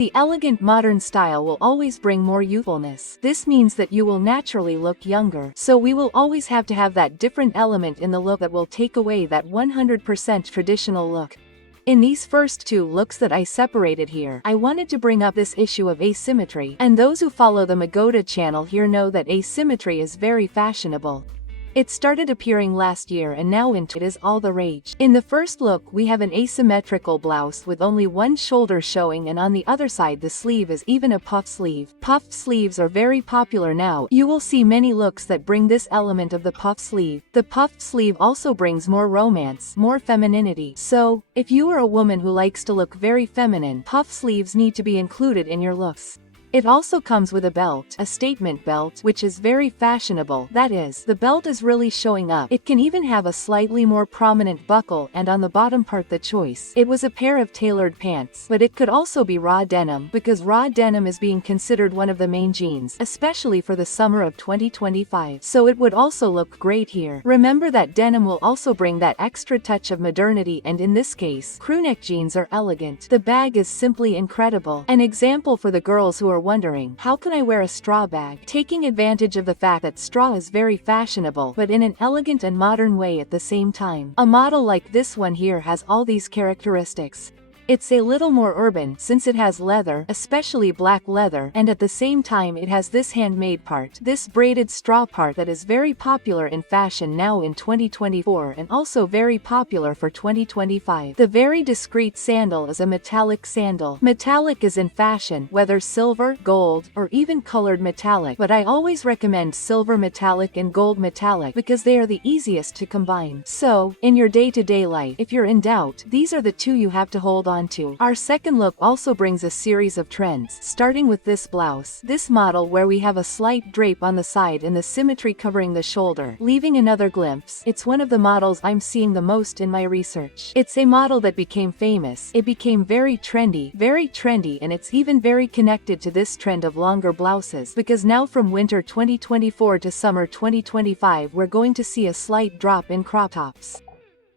The elegant modern style will always bring more youthfulness. This means that you will naturally look younger. So we will always have to have that different element in the look that will take away that 100% traditional look. In these first two looks that I separated here, I wanted to bring up this issue of asymmetry, and those who follow the Magoda channel here know that asymmetry is very fashionable. It started appearing last year and now it is all the rage. In the first look we have an asymmetrical blouse with only one shoulder showing, and on the other side the sleeve is even a puff sleeve. Puffed sleeves are very popular now. You will see many looks that bring this element of the puff sleeve. The puffed sleeve also brings more romance, more femininity. So, if you are a woman who likes to look very feminine, puff sleeves need to be included in your looks. It also comes with a belt, a statement belt, which is very fashionable. That is, the belt is really showing up. It can even have a slightly more prominent buckle, and on the bottom part the choice. It was a pair of tailored pants, but it could also be raw denim, because raw denim is being considered one of the main jeans, especially for the summer of 2025. So it would also look great here. Remember that denim will also bring that extra touch of modernity, and in this case, crewneck jeans are elegant. The bag is simply incredible. An example for the girls who are wondering, how can I wear a straw bag? Taking advantage of the fact that straw is very fashionable, but in an elegant and modern way at the same time. A model like this one here has all these characteristics. It's a little more urban since it has leather, especially black leather, and at the same time it has this handmade part, this braided straw part that is very popular in fashion now in 2024 and also very popular for 2025. The very discreet sandal is a metallic sandal. Metallic is in fashion, whether silver, gold, or even colored metallic, but I always recommend silver metallic and gold metallic because they are the easiest to combine. So, in your day-to-day life, if you're in doubt, these are the two you have to hold on to. Our second look also brings a series of trends, starting with this blouse. This model where we have a slight drape on the side and the symmetry covering the shoulder, leaving another glimpse. It's one of the models I'm seeing the most in my research. It's a model that became famous. It became very trendy, and it's even very connected to this trend of longer blouses, because now from winter 2024 to summer 2025 we're going to see a slight drop in crop tops.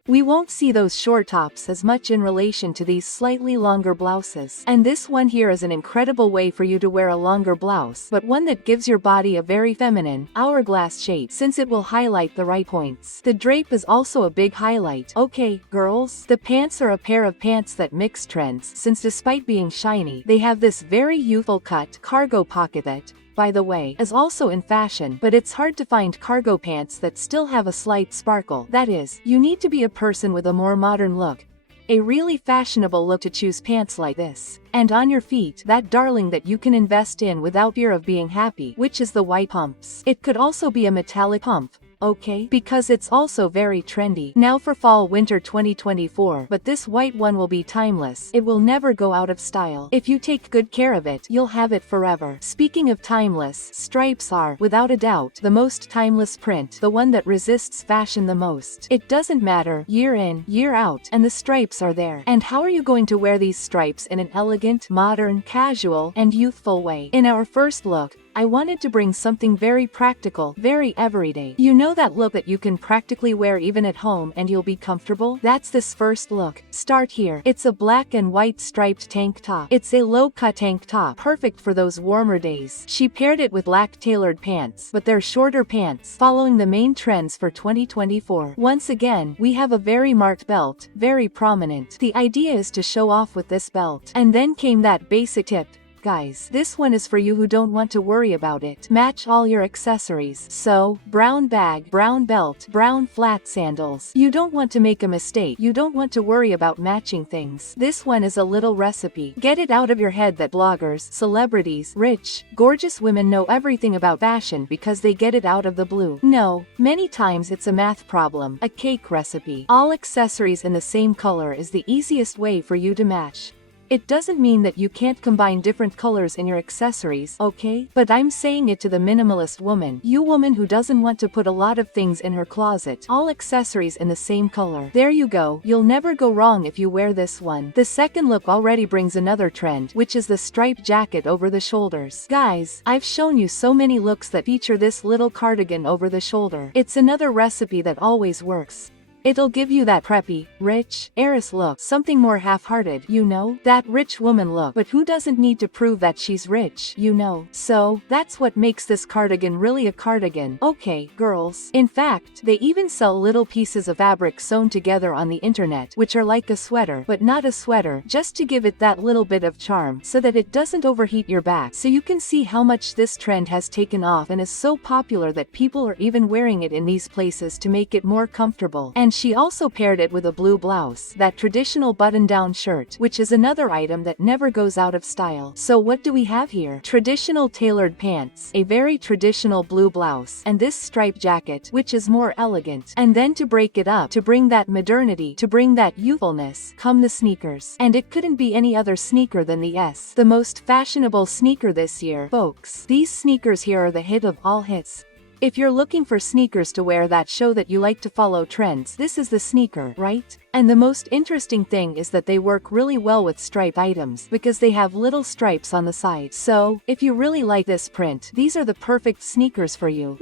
We won't see those short tops as much in relation to these slightly longer blouses. And this one here is an incredible way for you to wear a longer blouse, but one that gives your body a very feminine, hourglass shape, since it will highlight the right points. The drape is also a big highlight. Okay, girls, the pants are a pair of pants that mix trends, since despite being shiny, they have this very youthful cut, cargo pocket that, by the way, is also in fashion, but it's hard to find cargo pants that still have a slight sparkle. That is, you need to be a person with a more modern look. A really fashionable look to choose pants like this. And on your feet, that darling that you can invest in without fear of being happy, which is the white pumps. It could also be a metallic pump. Okay, because it's also very trendy. Now for fall winter 2024, but this white one will be timeless. It will never go out of style. If you take good care of it, you'll have it forever. Speaking of timeless, stripes are, without a doubt, the most timeless print, the one that resists fashion the most. It doesn't matter, year in, year out, and the stripes are there. And how are you going to wear these stripes in an elegant, modern, casual, and youthful way? In our first look, I wanted to bring something very practical, very everyday. You know that look that you can practically wear even at home and you'll be comfortable? That's this first look. Start here. It's a black and white striped tank top. It's a low-cut tank top, perfect for those warmer days. She paired it with black tailored pants, but they're shorter pants, following the main trends for 2024. Once again, we have a very marked belt, very prominent. The idea is to show off with this belt. And then came that basic tip. Guys, this one is for you who don't want to worry about it. Match all your accessories. So, brown bag, brown belt, brown flat sandals. You don't want to make a mistake. You don't want to worry about matching things. This one is a little recipe. Get it out of your head that bloggers, celebrities, rich, gorgeous women know everything about fashion because they get it out of the blue. No, many times it's a math problem, a cake recipe. All accessories in the same color is the easiest way for you to match. It doesn't mean that you can't combine different colors in your accessories, okay? But I'm saying it to the minimalist woman, you woman who doesn't want to put a lot of things in her closet, all accessories in the same color. There you go, you'll never go wrong if you wear this one. The second look already brings another trend, which is the striped jacket over the shoulders. Guys, I've shown you so many looks that feature this little cardigan over the shoulder. It's another recipe that always works. It'll give you that preppy, rich, heiress look, something more half-hearted, you know? That rich woman look, but who doesn't need to prove that she's rich, you know? So, that's what makes this cardigan really a cardigan. Okay, girls. In fact, they even sell little pieces of fabric sewn together on the internet, which are like a sweater, but not a sweater, just to give it that little bit of charm, so that it doesn't overheat your back. So you can see how much this trend has taken off and is so popular that people are even wearing it in these places to make it more comfortable. And she also paired it with a blue blouse, that traditional button-down shirt, which is another item that never goes out of style. So what do we have here? Traditional tailored pants, a very traditional blue blouse, and this striped jacket, which is more elegant. And then to break it up, to bring that modernity, to bring that youthfulness, come the sneakers. And it couldn't be any other sneaker than the S, the most fashionable sneaker this year, folks. These sneakers here are the hit of all hits. If you're looking for sneakers to wear that show that you like to follow trends, this is the sneaker, right? And the most interesting thing is that they work really well with striped items, because they have little stripes on the side. So, if you really like this print, these are the perfect sneakers for you.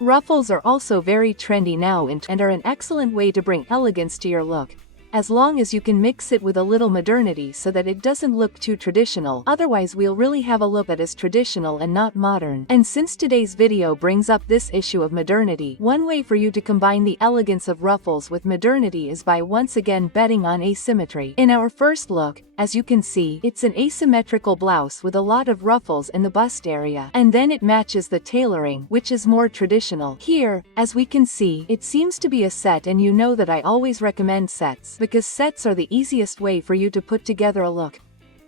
Ruffles are also very trendy now and are an excellent way to bring elegance to your look, as long as you can mix it with a little modernity so that it doesn't look too traditional. Otherwise we'll really have a look that is traditional and not modern. And since today's video brings up this issue of modernity, one way for you to combine the elegance of Ruffles with modernity is by once again betting on asymmetry. In our first look, as you can see, it's an asymmetrical blouse with a lot of ruffles in the bust area, and then it matches the tailoring, which is more traditional. Here, as we can see, it seems to be a set, and you know that I always recommend sets, because sets are the easiest way for you to put together a look.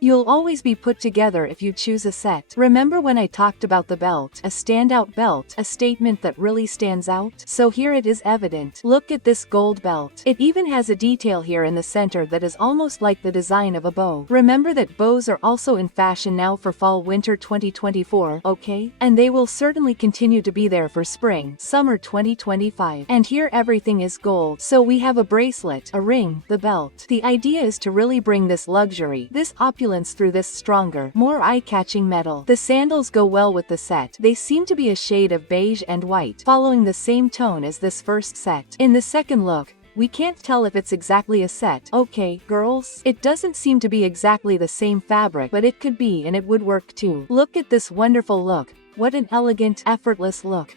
You'll always be put together if you choose a set. Remember when I talked about the belt, a standout belt, a statement that really stands out? So here it is evident. Look at this gold belt. It even has a detail here in the center that is almost like the design of a bow. Remember that bows are also in fashion now for fall/winter 2024, okay? And they will certainly continue to be there for spring/summer 2025. And here everything is gold. So we have a bracelet, a ring, the belt. The idea is to really bring this luxury, this opulence through this stronger, more eye-catching metal. The sandals go well with the set. They seem to be a shade of beige and white, following the same tone as this first set. In the second look, we can't tell if it's exactly a set. Okay, girls, it doesn't seem to be exactly the same fabric, but it could be, and it would work too. Look at this wonderful look. What an elegant, effortless look.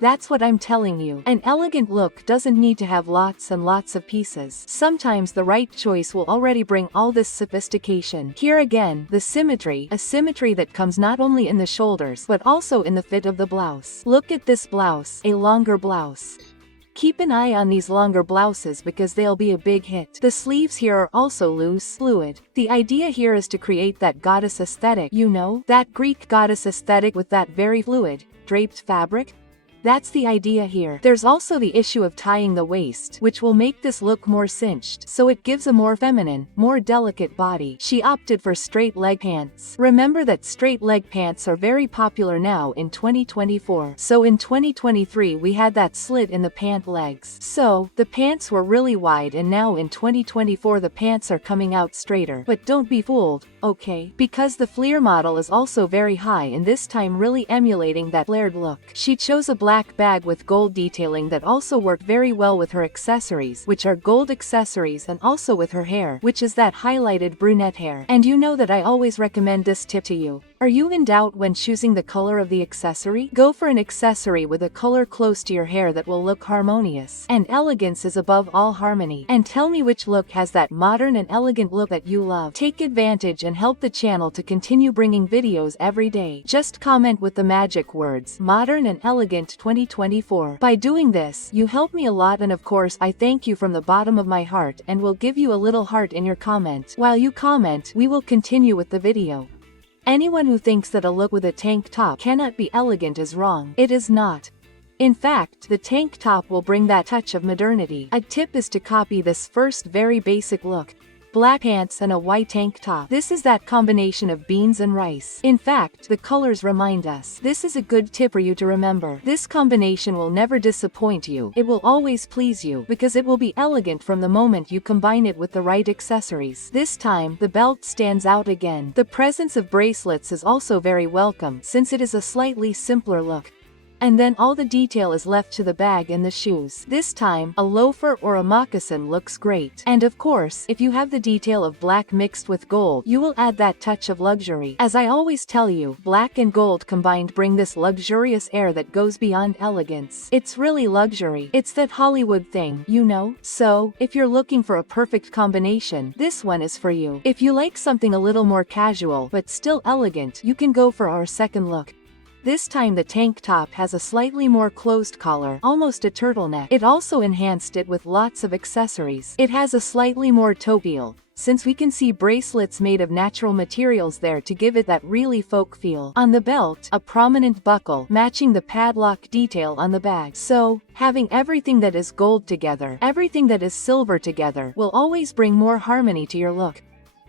That's what I'm telling you. An elegant look doesn't need to have lots and lots of pieces. Sometimes the right choice will already bring all this sophistication. Here again, the symmetry, a symmetry that comes not only in the shoulders, but also in the fit of the blouse. Look at this blouse, a longer blouse. Keep an eye on these longer blouses because they'll be a big hit. The sleeves here are also loose, fluid. The idea here is to create that goddess aesthetic, you know? That Greek goddess aesthetic with that very fluid, draped fabric. That's the idea here. There's also the issue of tying the waist, which will make this look more cinched, so it gives a more feminine, more delicate body. She opted for straight leg pants. Remember that straight leg pants are very popular now in 2024. So in 2023 we had that slit in the pant legs. So, the pants were really wide, and now in 2024 the pants are coming out straighter. But don't be fooled, okay? Because the flair model is also very high, and this time really emulating that flared look. She chose a black bag with gold detailing that also worked very well with her accessories, which are gold accessories, and also with her hair, which is that highlighted brunette hair. And you know that I always recommend this tip to you. Are you in doubt when choosing the color of the accessory? Go for an accessory with a color close to your hair that will look harmonious. And elegance is above all harmony. And tell me which look has that modern and elegant look that you love. Take advantage and help the channel to continue bringing videos every day. Just comment with the magic words, modern and elegant 2024. By doing this, you help me a lot, and of course I thank you from the bottom of my heart, and will give you a little heart in your comment. While you comment, we will continue with the video. Anyone who thinks that a look with a tank top cannot be elegant is wrong. It is not. In fact, the tank top will bring that touch of modernity. A tip is to copy this first very basic look. Black pants and a white tank top. This is that combination of beans and rice. In fact, the colors remind us. This is a good tip for you to remember. This combination will never disappoint you. It will always please you, because it will be elegant from the moment you combine it with the right accessories. This time, the belt stands out again. The presence of bracelets is also very welcome, since it is a slightly simpler look. and then all the detail is left to the bag and the shoes. This time, a loafer or a moccasin looks great. And of course, if you have the detail of black mixed with gold, you will add that touch of luxury. As I always tell you, black and gold combined bring this luxurious air that goes beyond elegance. It's really luxury. It's that Hollywood thing, you know? So, if you're looking for a perfect combination, this one is for you. If you like something a little more casual, but still elegant, you can go for our second look. This time the tank top has a slightly more closed collar, almost a turtleneck. It also enhanced it with lots of accessories. It has a slightly more toe feel, since we can see bracelets made of natural materials there to give it that really folk feel. On the belt, a prominent buckle, matching the padlock detail on the bag. So, having everything that is gold together, everything that is silver together, will always bring more harmony to your look.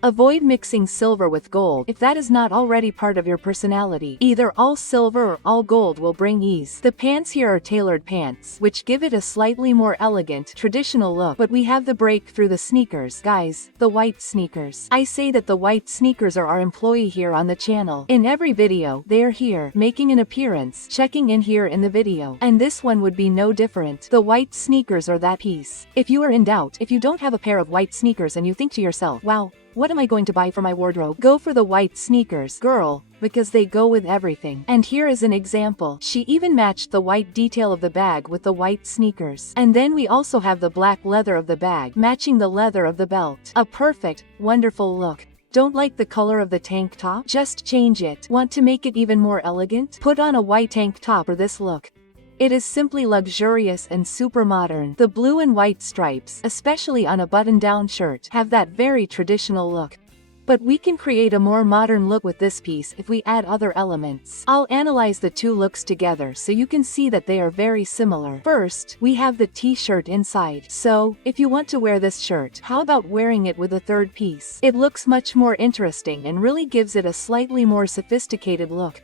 Avoid mixing silver with gold if that is not already part of your personality. Either all silver or all gold will bring ease. The pants here are tailored pants, which give it a slightly more elegant, traditional look, but we have the break through the sneakers. Guys, the white sneakers. I say that the white sneakers are our employee here on the channel. In every video, they are here, making an appearance, checking in here in the video. And this one would be no different. The white sneakers are that piece. If you are in doubt, if you don't have a pair of white sneakers and you think to yourself, wow, what am I going to buy for my wardrobe? Go for the white sneakers, girl, because they go with everything. And here is an example. She even matched the white detail of the bag with the white sneakers. And then we also have the black leather of the bag, matching the leather of the belt. A perfect, wonderful look. Don't like the color of the tank top? Just change it. Want to make it even more elegant? Put on a white tank top for this look. It is simply luxurious and super modern. The blue and white stripes, especially on a button-down shirt, have that very traditional look. But we can create a more modern look with this piece if we add other elements. I'll analyze the two looks together so you can see that they are very similar. First, we have the t-shirt inside. So, if you want to wear this shirt, how about wearing it with a third piece? It looks much more interesting and really gives it a slightly more sophisticated look.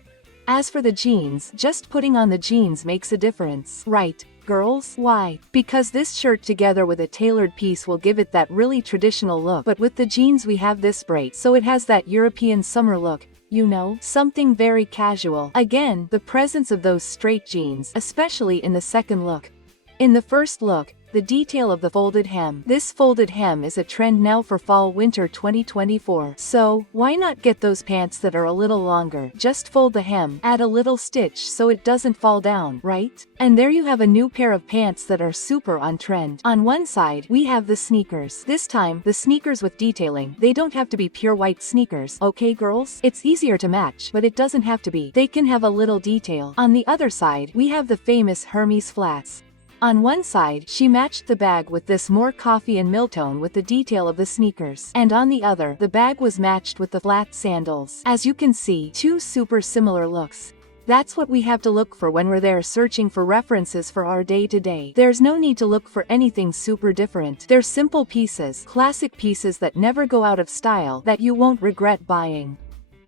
As for the jeans, just putting on the jeans makes a difference. Right, girls? Why? Because this shirt together with a tailored piece will give it that really traditional look, but with the jeans we have this braid, so it has that European summer look. You know, something very casual. Again, the presence of those straight jeans, especially in the second look. In the first look, the detail of the folded hem. This folded hem is a trend now for fall-winter 2024. So, why not get those pants that are a little longer? Just fold the hem, add a little stitch so it doesn't fall down, right? And there you have a new pair of pants that are super on trend. On one side, we have the sneakers. This time, the sneakers with detailing. They don't have to be pure white sneakers, okay girls? It's easier to match, but it doesn't have to be. They can have a little detail. On the other side, we have the famous Hermes flats. On one side, she matched the bag with this more coffee and miltone with the detail of the sneakers. And on the other, the bag was matched with the flat sandals. As you can see, two super similar looks. That's what we have to look for when we're there searching for references for our day-to-day. There's no need to look for anything super different. They're simple pieces, classic pieces that never go out of style, that you won't regret buying.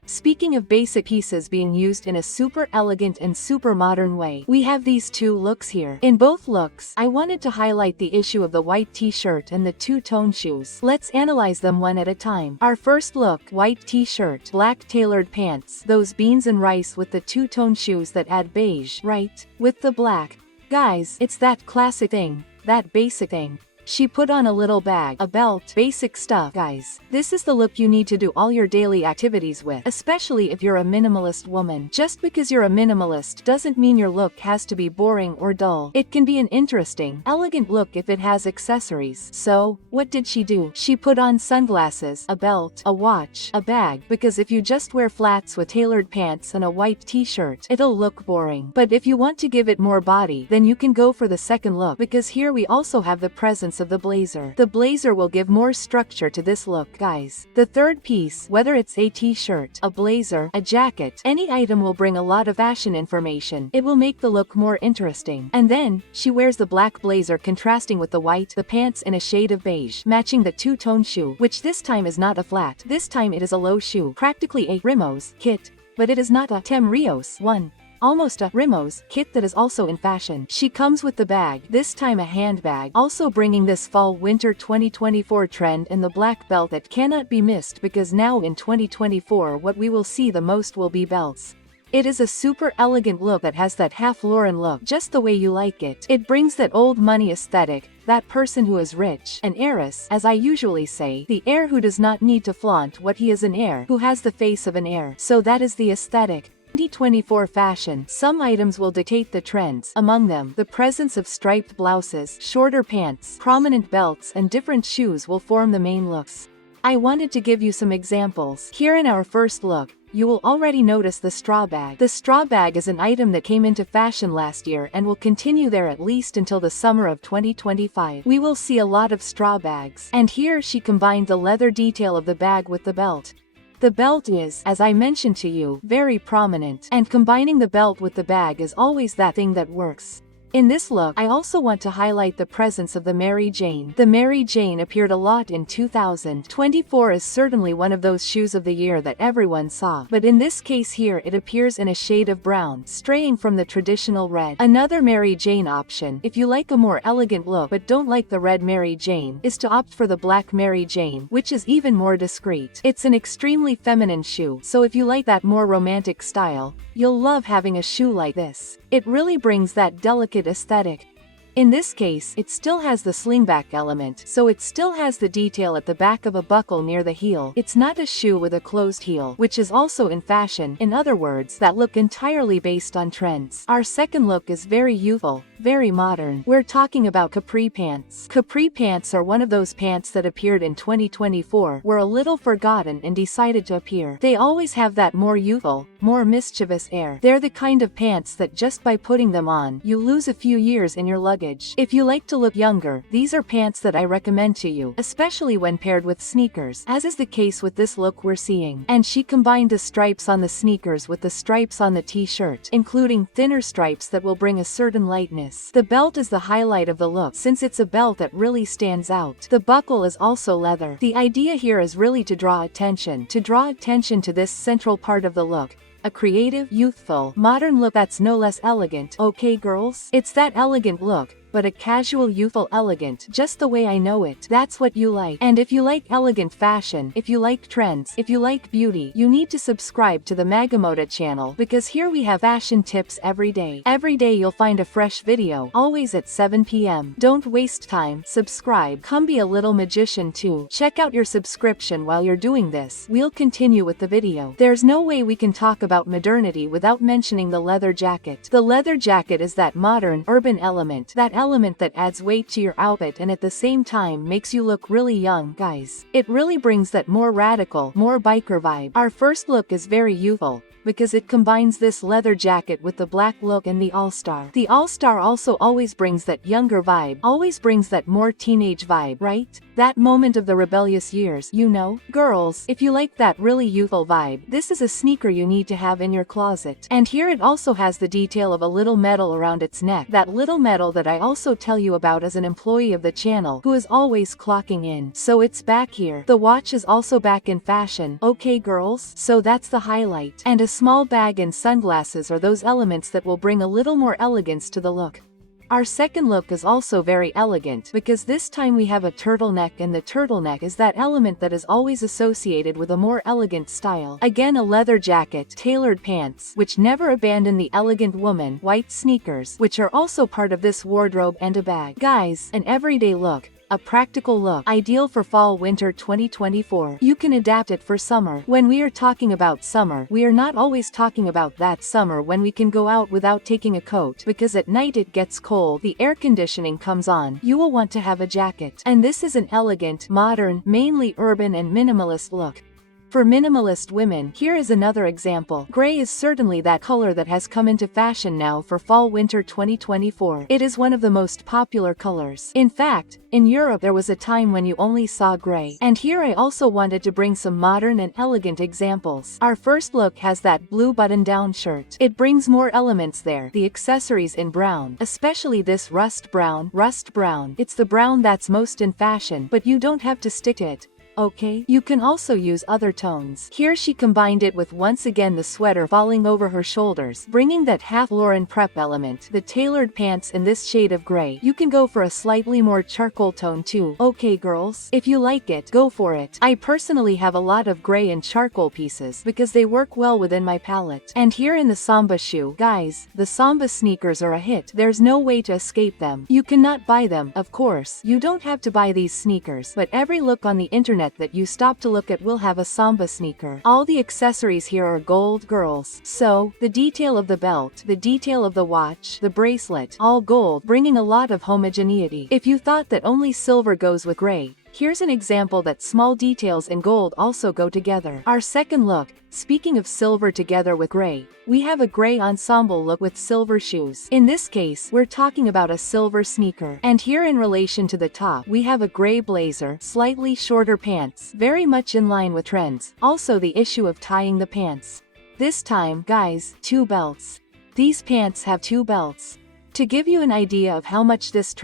Speaking of basic pieces being used in a super elegant and super modern way, we have these two looks here. In both looks, I wanted to highlight the issue of the white t-shirt and the two-tone shoes. Let's analyze them one at a time. Our first look, white t-shirt, black tailored pants, those beans and rice with the two-tone shoes that add beige, right? With the black. Guys, it's that classic thing, that basic thing. She put on a little bag, a belt, basic stuff. Guys, this is the look you need to do all your daily activities with, especially if you're a minimalist woman. Just because you're a minimalist doesn't mean your look has to be boring or dull. It can be an interesting, elegant look if it has accessories. So, what did she do? She put on sunglasses, a belt, a watch, a bag, because if you just wear flats with tailored pants and a white t-shirt, it'll look boring. But if you want to give it more body, then you can go for the second look, because here we also have the presence of the blazer. The blazer will give more structure to this look, guys. The third piece, whether it's a t-shirt, a blazer, a jacket, any item will bring a lot of fashion information. It will make the look more interesting. And then, she wears the black blazer contrasting with the white, the pants in a shade of beige, matching the two-tone shoe, which this time is not a flat. This time it is a low shoe, practically a Rimos kit. But it is not a Tem Rios one. Almost a Rimos kit that is also in fashion. She comes with the bag, this time a handbag, also bringing this fall-winter 2024 trend, and the black belt that cannot be missed, because now in 2024 what we will see the most will be belts. It is a super elegant look that has that half Lauren look, just the way you like it. It brings that old money aesthetic, that person who is rich, an heiress, as I usually say, the heir who does not need to flaunt what he is, an heir who has the face of an heir. So that is the aesthetic. 2024 fashion. Some items will dictate the trends. Among them, the presence of striped blouses, shorter pants, prominent belts, and different shoes will form the main looks. I wanted to give you some examples. Here in our first look, you will already notice the straw bag. The straw bag is an item that came into fashion last year and will continue there at least until the summer of 2025. We will see a lot of straw bags. And here she combined the leather detail of the bag with the belt. The belt is, as I mentioned to you, very prominent, and combining the belt with the bag is always that thing that works. In this look, I also want to highlight the presence of the Mary Jane. The Mary Jane appeared a lot in 2024 is certainly one of those shoes of the year that everyone saw. But in this case here it appears in a shade of brown, straying from the traditional red. Another Mary Jane option, if you like a more elegant look but don't like the red Mary Jane, is to opt for the black Mary Jane, which is even more discreet. It's an extremely feminine shoe, so if you like that more romantic style, you'll love having a shoe like this. It really brings that delicate aesthetic. In this case, it still has the slingback element, so it still has the detail at the back of a buckle near the heel. It's not a shoe with a closed heel, which is also in fashion, in other words, that look entirely based on trends. Our second look is very youthful, very modern. We're talking about capri pants. Capri pants are one of those pants that appeared in 2024, were a little forgotten and decided to appear. They always have that more youthful, more mischievous air. They're the kind of pants that just by putting them on, you lose a few years in your luggage. If you like to look younger, these are pants that I recommend to you, especially when paired with sneakers, as is the case with this look we're seeing. And she combined the stripes on the sneakers with the stripes on the t-shirt, including thinner stripes that will bring a certain lightness. The belt is the highlight of the look, since it's a belt that really stands out. The buckle is also leather. The idea here is really to draw attention to this central part of the look. A creative, youthful, modern look that's no less elegant. Okay girls? It's that elegant look, but a casual, youthful elegant, just the way I know it. That's what you like. And if you like elegant fashion, if you like trends, if you like beauty, you need to subscribe to the Magamoda channel, because here we have fashion tips every day. Every day you'll find a fresh video, always at 7 p.m. Don't waste time, subscribe, come be a little magician too. Check out your subscription while you're doing this. We'll continue with the video. There's no way we can talk about modernity without mentioning the leather jacket. The leather jacket is that modern, urban element, that element that adds weight to your outfit and at the same time makes you look really young, guys. It really brings that more radical, more biker vibe. Our first look is very youthful, because it combines this leather jacket with the black look and the all-star. The all-star also always brings that younger vibe, always brings that more teenage vibe, right? That moment of the rebellious years, you know? Girls, if you like that really youthful vibe, this is a sneaker you need to have in your closet. And here it also has the detail of a little medal around its neck, that little medal that I also tell you about as an employee of the channel, who is always clocking in. So it's back here. The watch is also back in fashion. Okay girls? So that's the highlight. And a small bag and sunglasses are those elements that will bring a little more elegance to the look. Our second look is also very elegant, because this time we have a turtleneck, and the turtleneck is that element that is always associated with a more elegant style. Again, a leather jacket, tailored pants, which never abandon the elegant woman, white sneakers, which are also part of this wardrobe, and a bag. Guys, an everyday look. A practical look, ideal for fall/winter 2024. You can adapt it for summer. When we are talking about summer, we are not always talking about that summer when we can go out without taking a coat, because at night it gets cold, the air conditioning comes on, you will want to have a jacket. And this is an elegant, modern, mainly urban and minimalist look. For minimalist women, here is another example. Gray is certainly that color that has come into fashion now for fall/winter 2024. It is one of the most popular colors. In fact, in Europe there was a time when you only saw gray. And here I also wanted to bring some modern and elegant examples. Our first look has that blue button-down shirt. It brings more elements there. The accessories in brown, especially this rust brown. It's the brown that's most in fashion, but you don't have to stick to it. okay? You can also use other tones. Here she combined it with once again the sweater falling over her shoulders, bringing that half Lauren prep element. The tailored pants in this shade of gray. You can go for a slightly more charcoal tone too. Okay girls, if you like it, go for it. I personally have a lot of gray and charcoal pieces because they work well within my palette. And here in the Samba shoe, guys, the Samba sneakers are a hit. There's no way to escape them. You cannot buy them, of course. You don't have to buy these sneakers, but every look on the internet that you stop to look at will have a Samba sneaker. All the accessories here are gold, girls. So, the detail of the belt, the detail of the watch, the bracelet, all gold, bringing a lot of homogeneity. If you thought that only silver goes with gray, here's an example that small details in gold also go together. Our second look, speaking of silver together with gray, we have a gray ensemble look with silver shoes. In this case, we're talking about a silver sneaker. And here in relation to the top, we have a gray blazer, slightly shorter pants, very much in line with trends. Also the issue of tying the pants. This time, guys, 2 belts. These pants have 2 belts. To give you an idea of how much this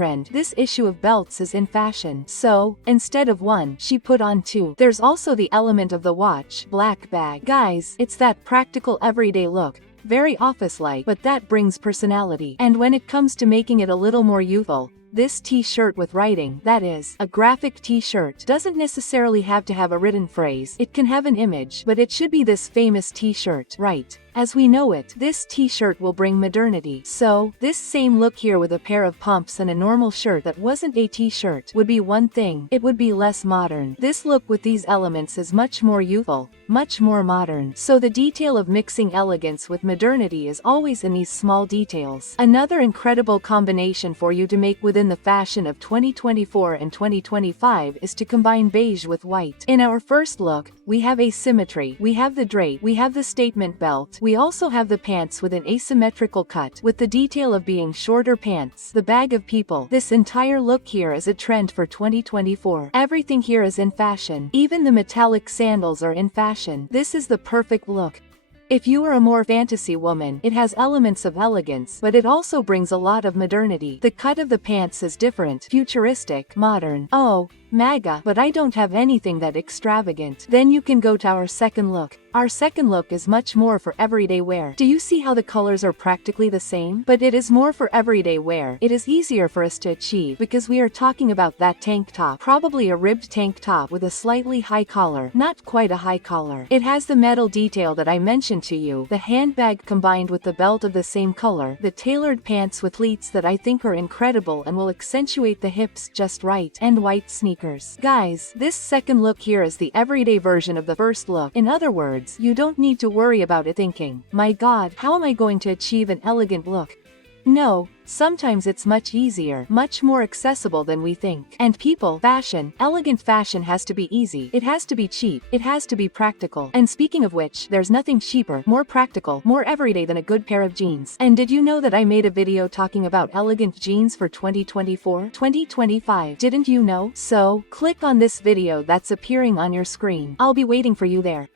issue of belts is in fashion. So, instead of 1, she put on 2. There's also the element of the watch, black bag. Guys, it's that practical everyday look. Very office-like, but that brings personality. And when it comes to making it a little more youthful, this t-shirt with writing, that is, a graphic t-shirt, doesn't necessarily have to have a written phrase. It can have an image, but it should be this famous t-shirt, right? As we know it, this t-shirt will bring modernity. So, this same look here with a pair of pumps and a normal shirt that wasn't a t-shirt would be one thing. It would be less modern. This look with these elements is much more youthful, much more modern. So the detail of mixing elegance with modernity is always in these small details. Another incredible combination for you to make within the fashion of 2024 and 2025 is to combine beige with white. In our first look, we have asymmetry, we have the drape, we have the statement belt, we also have the pants with an asymmetrical cut, with the detail of being shorter pants, the bag of people. This entire look here is a trend for 2024. Everything here is in fashion. Even the metallic sandals are in fashion. This is the perfect look. If you are a more fantasy woman, it has elements of elegance, but it also brings a lot of modernity. The cut of the pants is different, futuristic, modern. Oh, MAGA, but I don't have anything that extravagant. Then you can go to our second look. Our second look is much more for everyday wear. Do you see how the colors are practically the same? But it is more for everyday wear. It is easier for us to achieve because we are talking about that tank top. Probably a ribbed tank top with a slightly high collar. Not quite a high collar. It has the metal detail that I mentioned to you. The handbag combined with the belt of the same color. The tailored pants with pleats that I think are incredible and will accentuate the hips just right. And white sneakers. Guys, this second look here is the everyday version of the first look. In other words, you don't need to worry about it thinking, my God, how am I going to achieve an elegant look? No, sometimes it's much easier, much more accessible than we think. And people, elegant fashion has to be easy. It has to be cheap. It has to be practical. And speaking of which, there's nothing cheaper, more practical, more everyday than a good pair of jeans. And did you know that I made a video talking about elegant jeans for 2024, 2025? Didn't you know? So, click on this video that's appearing on your screen. I'll be waiting for you there.